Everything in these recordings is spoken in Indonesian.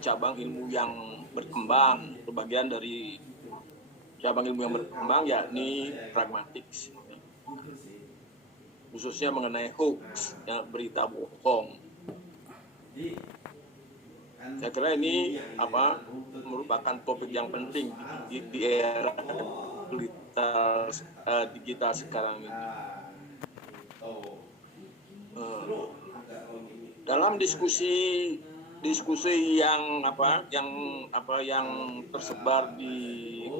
cabang ilmu yang berkembang, bagian dari cabang ilmu yang berkembang yakni pragmatik, khususnya mengenai hoax, ya, berita bohong. Saya kira ini merupakan topik yang penting di era digital sekarang ini. Dalam diskusi yang tersebar di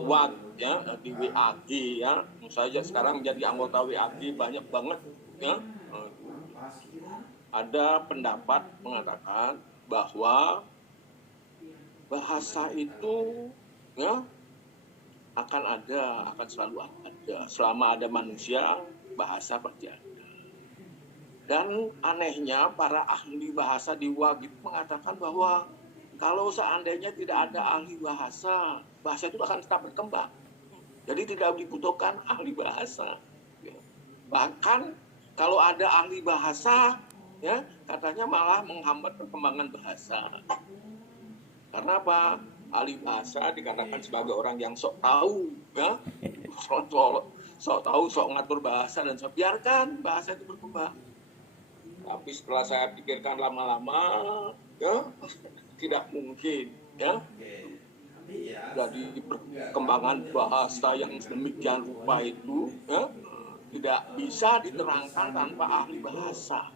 WhatsApp, ya, di WAG, ya, saya sekarang menjadi anggota WAG banyak banget, ya. Ada pendapat mengatakan bahwa bahasa itu, ya, akan selalu ada selama ada manusia, bahasa pasti ada. Dan anehnya para ahli bahasa di WAG itu mengatakan bahwa kalau seandainya tidak ada ahli bahasa, bahasa itu akan tetap berkembang. Jadi tidak dibutuhkan ahli bahasa. Bahkan kalau ada ahli bahasa, ya, katanya malah menghambat perkembangan bahasa. Karena apa? Ahli bahasa dikatakan sebagai orang yang sok tahu, ya, sok tahu, sok ngatur bahasa, dan biarkan bahasa itu berkembang. Tapi setelah saya pikirkan lama-lama, ya, tidak mungkin, ya. Jadi perkembangan bahasa yang demikian rupa itu, ya, tidak bisa diterangkan tanpa ahli bahasa.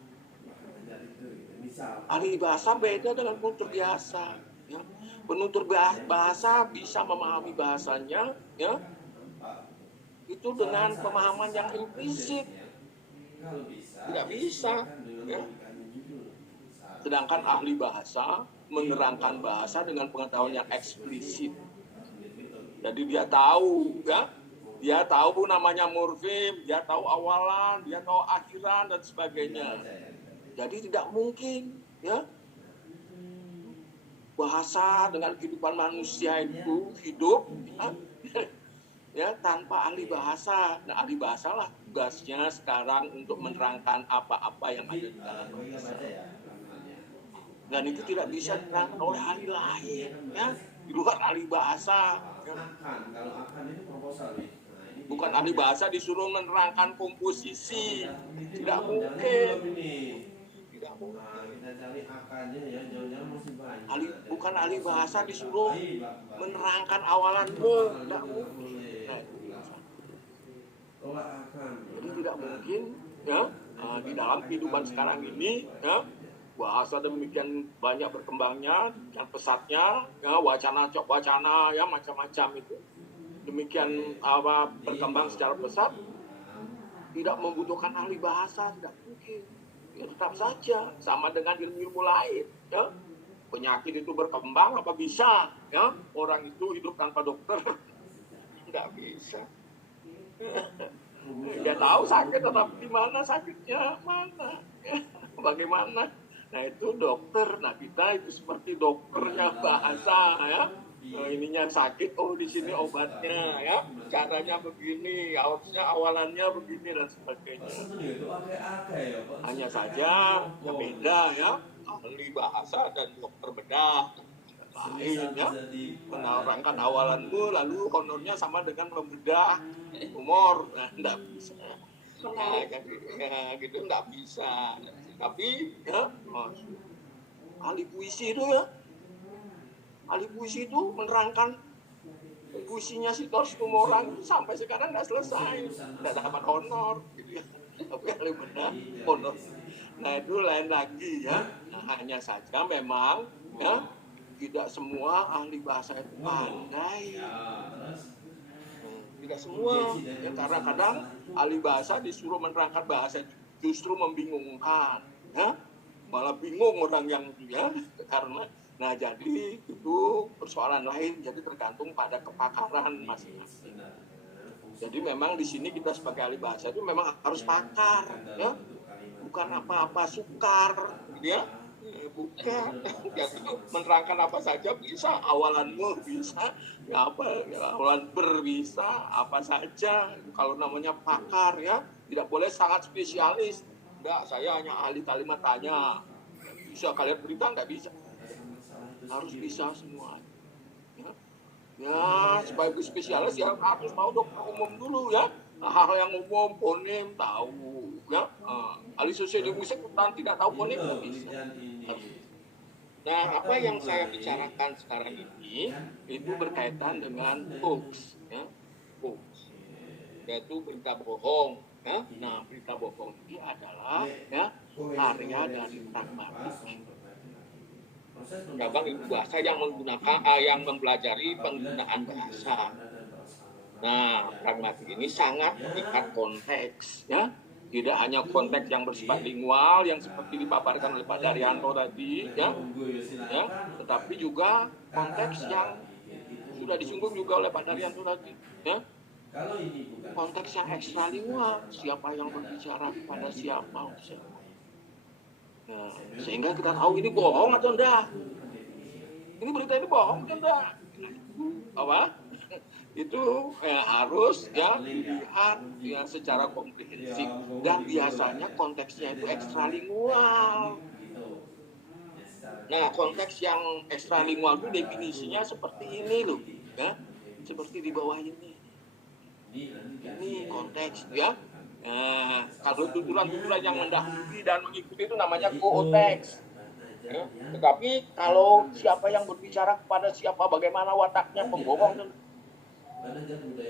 Ahli bahasa beda dengan penutur biasa, ya. Penutur bahasa bisa memahami bahasanya, ya, itu dengan pemahaman yang implisit. Tidak bisa, ya. Sedangkan ahli bahasa menerangkan bahasa dengan pengetahuan yang eksplisit. Jadi dia tahu, ya, dia tahu namanya morfem, dia tahu awalan, dia tahu akhiran, dan sebagainya. Jadi tidak mungkin, ya, bahasa dengan kehidupan manusia itu hidup, ya, tanpa ahli bahasa. Nah, ahli bahasa lah tugasnya sekarang untuk menerangkan apa-apa yang ada di dalam bahasa. Dan itu tidak bisa diterangkan oleh ahli lain, ya, di luar ahli bahasa. Ya. Bukan ahli bahasa disuruh menerangkan komposisi, tidak mungkin. Tidak mungkin. Bukan ahli bahasa disuruh menerangkan awalan, tidak mungkin. Jadi tidak mungkin, ya, di dalam kehidupan sekarang ini, ya, bahasa demikian banyak berkembangnya, dan pesatnya, ya, wacana, ya, macam-macam itu, demikian berkembang secara pesat, tidak membutuhkan ahli bahasa, tidak mungkin. Ya, tetap saja sama dengan ilmu-ilmu lain, ya. Penyakit itu berkembang, apa bisa, ya, orang itu hidup tanpa dokter? Tidak bisa. Dia tahu sakit, tetapi di mana sakitnya, mana, ya, bagaimana. Nah, itu dokter. Nah, kita itu seperti dokternya bahasa, ya. Ininya sakit, oh di sini obatnya, ya, caranya begini, harusnya awalannya begini, dan sebagainya. Hanya saja beda, ya, ahli bahasa dan dokter bedah lain, ya, menerangkan awalan itu lalu honornya sama dengan membedah humor. Nah, enggak bisa, ya, gitu enggak bisa. Tapi, ya, ahli puisi itu, ya, ahli puisi itu menerangkan puisinya si Tor Situmorang sampai sekarang nggak selesai, nggak dapat honor, gitu, ya. Tapi ahli bedah honor. Nah, itu lain lagi, ya. Nah, hanya saja memang, ya, tidak semua ahli bahasa itu pandai. Tidak semua, ya, karena kadang ahli bahasa disuruh menerangkan bahasa justru membingungkan, ya, malah bingung orang yang, ya, karena, nah, jadi itu persoalan lain. Jadi tergantung pada kepakaran masing-masing. Jadi memang di sini kita sebagai ahli bahasa itu memang harus pakar, ya, bukan apa-apa sukar, ya. Bukan, jadi menerangkan apa saja bisa, awalanmu bisa, ya, apa, ya, awalan bisa, apa saja. Kalau namanya pakar, ya, tidak boleh sangat spesialis. Enggak, saya hanya ahli kalimat tanya. Bisa kalian berita, enggak bisa. harus bisa semua. Ya, ya sebagai spesialis ya harus tahu dokter umum dulu ya. Hal yang umum, fonem tahu ya. Ahli sosiolingvistik tidak tahu fonem nggak bisa. Nah, apa yang saya bicarakan sekarang ini itu berkaitan dengan hoax, ya, hoax, yaitu berita bohong. Ya. Nah, berita bohong ini adalah ya karya dari pragmatik. Cabang ilmu bahasa yang menggunakan yang mempelajari penggunaan bahasa. Nah, pragmatik ini sangat mengikat konteks, ya. Tidak hanya konteks yang bersifat lingual yang seperti dipaparkan oleh Pak Daryanto tadi, ya, tetapi juga konteks yang sudah disinggung juga oleh Pak Daryanto tadi, ya. Konteks yang ekstralingual, siapa yang berbicara kepada siapa. Nah, sehingga kita tahu ini bohong atau enggak. Ini berita ini bohong atau enggak. Apa? Itu harus ya dilihat ya secara komprehensif, dan biasanya konteksnya itu ekstralingual. Nah, konteks yang ekstralingual itu definisinya seperti ini loh, ya, seperti di bawah ini. Ini konteks ya. Nah, kalau tutulan-tutulan yang mendahului dan mengikuti itu namanya konteks. Ya. Tetapi kalau siapa yang berbicara kepada siapa, bagaimana wataknya, pembohong,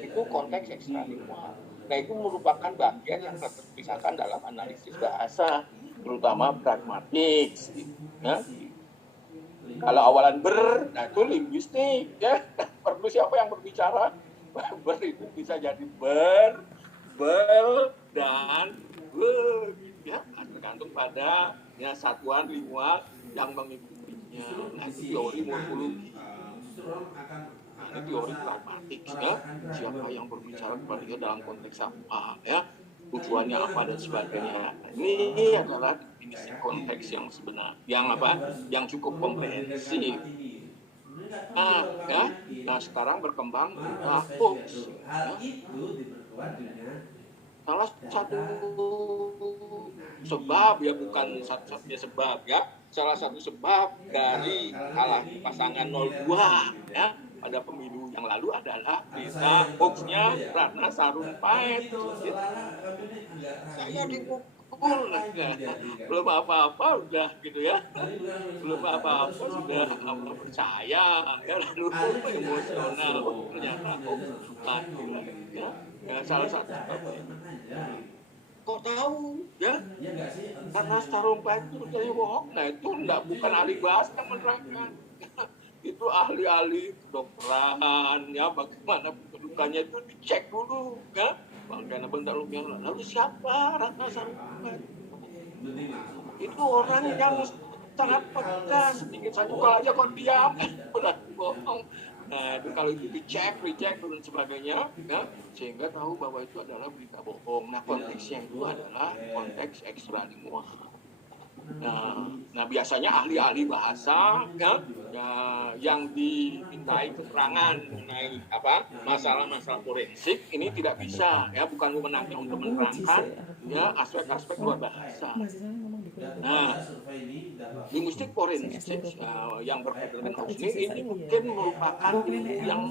itu konteks ekstralingual. Nah, itu merupakan bagian yang terpisahkan dalam analisis bahasa, terutama pragmatik. Ya. Kalau awalan nah itu linguistik, ya. Perlu siapa yang berbicara, ber itu bisa jadi ber, dan ya, tergantung pada ya satuan lingual yang mengikutinya. Nah, itu teori morfologi. Ini teori pragmatik, ya. Siapa yang berbicara kepada dia dalam konteks apa, ya, tujuannya apa dan sebagainya. Ini adalah definisi konteks yang sebenar, yang cukup komprehensif. Nah, ya, nah sekarang berkembang hoax. Ya. Salah satu sebab, ya, bukan satu-satunya sebab, ya, salah satu sebab dari kalah pasangan 02 ya pada pemilu yang lalu adalah berita hoaxnya Ratna Sarumpait. Saya dipukul, belum apa-apa udah gitu ya, belum apa-apa sudah percaya, ya, lalu emosional, ternyata ya, salah satu sebabnya. Kok tahu, ya? Karena Sarumpait itu jadi bohong. Nah, itu bukan ahli bahasa yang menerangkan. Itu ahli-ahli kedokteran, ya, bagaimana kedudukannya itu dicek dulu, ya. Karena bentar lalu siapa Ratna Sarumpait? Itu orang yang sangat pedas, sedikit satu kali aja kok diam, berarti bohong. Nah, itu kalau itu dicek, dan sebagainya, ya, sehingga tahu bahwa itu adalah berita bohong. Nah, konteksnya itu adalah konteks ekstralingual. Nah, biasanya ahli-ahli bahasa, ya, yang dimintai keterangan mengenai masalah-masalah forensik ini tidak bisa, ya, bukan wewenangnya untuk menerangkan, ya, aspek-aspek luar bahasa. Nah, linguistik forensik yang berkaitan dengan hoax ini mungkin merupakan ilmu yang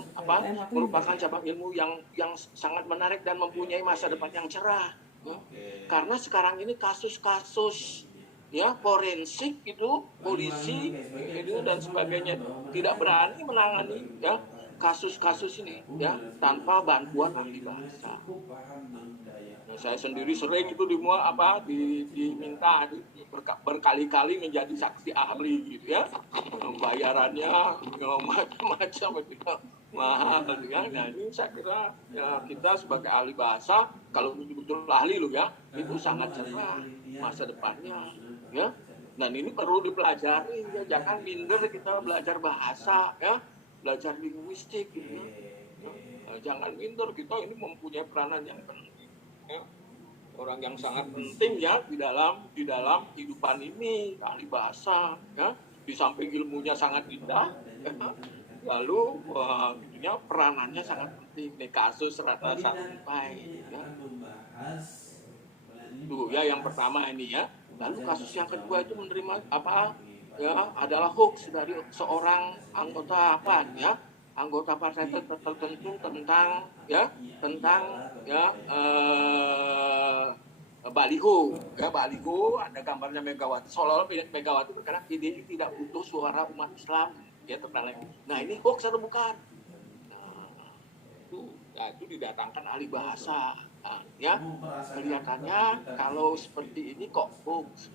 merupakan cabang ilmu yang sangat menarik dan mempunyai masa depan yang cerah, ya. Karena sekarang ini kasus-kasus, ya, forensik itu polisi itu dan sebagainya tidak berani menangani, ya, kasus-kasus ini, ya, tanpa bantuan ahli bahasa. Nah, saya sendiri sering itu diminta berkali-kali menjadi saksi ahli, gitu ya. Bayarannya macam-macam, mahal, ya. Nah, ini saya kira, ya, kita sebagai ahli bahasa kalau betul-betul ahli loh, ya, itu sangat cerah masa depannya, ya. Dan ini perlu dipelajari, ya. Jangan minder kita belajar bahasa, ya, belajar linguistik, gitu, ya. Nah, jangan minder, kita ini mempunyai peranan yang penting, ya. Orang yang sangat penting, ya, di dalam kehidupan ini, ahli bahasa, ya. Di samping ilmunya sangat indah, ya, lalu peranannya sangat penting. Nih, kasus Ratna Sarumpait, ya. Tuh, ya, yang pertama ini, ya. Lalu kasus yang kedua itu menerima ya adalah hoax dari seorang anggota apa ya, anggota partai tertentu tentang baliho ada gambarnya Megawati, seolah-olah Megawati berkata PDI tidak butuh suara umat Islam ya terkait. Nah ini hoax atau bukan? Itu didatangkan ahli bahasa. Nah, ya kelihatannya kalau seperti ini kok hoax.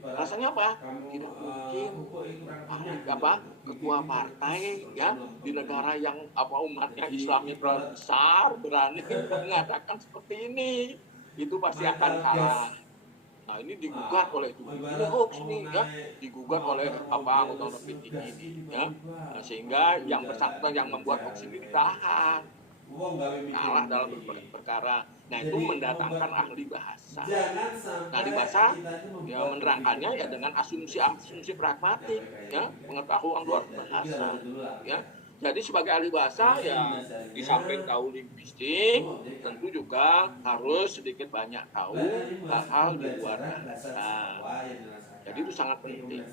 Rasanya apa? Tidak mungkin ketua partai ya di negara yang umatnya Islamnya besar berani mengatakan seperti ini, itu pasti akan kalah. Nah ini digugat oleh itu, ini hoax nih ya, digugat oleh anggota PTI ini ya, nah, sehingga yang bersangkutan yang membuat hoax ini ditahan, kalah dalam perkara. Nah itu mendatangkan ahli bahasa. Nah ahli bahasa ya menerangkannya ya dengan asumsi pragmatik ya, pengetahuan luar bahasa ya. Jadi sebagai ahli bahasa ya di samping tahu linguistik tentu juga harus sedikit banyak tahu hal-hal di luar bahasa. Jadi itu sangat penting.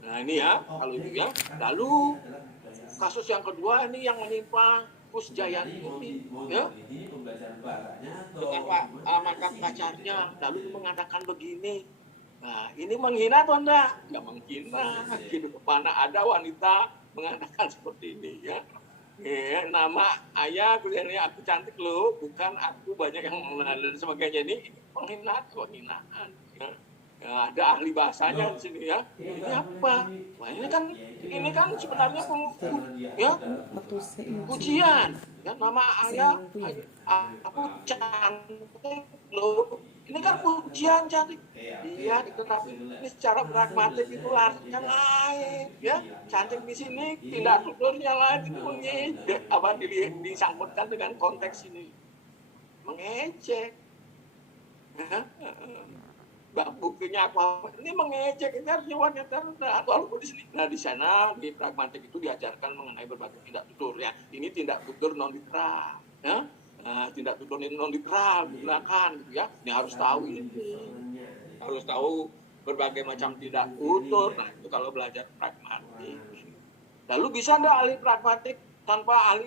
Nah ini ya kalau itu ya. Lalu kasus yang kedua ini yang menimpa Gus Jayanti ini ya, dengan mantan pacarnya lalu mengatakan begini. Nah ini menghina atau enggak? Ya menghina. Mana ada wanita mengatakan seperti ini ya. Ya, nama ayah kuliahnya aku cantik loh, bukan aku banyak yang mengenal dan sebagainya. Ini penghinaan ya. Ya, ada ahli bahasanya di sini ya. Ini apa? Wah ini kan sebenarnya pujian. Ya nama ayah aku cantik loh. Ini kan pujian cantik. Iya, tetapi ini secara pragmatik itu kan lain ya. Cantik di sini tindak tuturnya lain, itu disangkutkan dengan konteks ini. Mengejek. Buktinya apa? Ini mengejek, ini harus wanita rendah. Walaupun di sini, nah di sana di pragmatik itu diajarkan mengenai berbagai tindak tutur ya. Ini tindak tutur non literal, ya. Nah, tindak tutur non literal digunakan, gitu ya. Ini harus tahu ini, harus tahu berbagai macam tindak tutur. Nah itu kalau belajar pragmatik. Lalu bisa nggak ahli pragmatik tanpa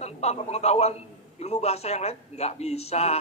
tanpa pengetahuan ilmu bahasa yang lain? Nggak bisa.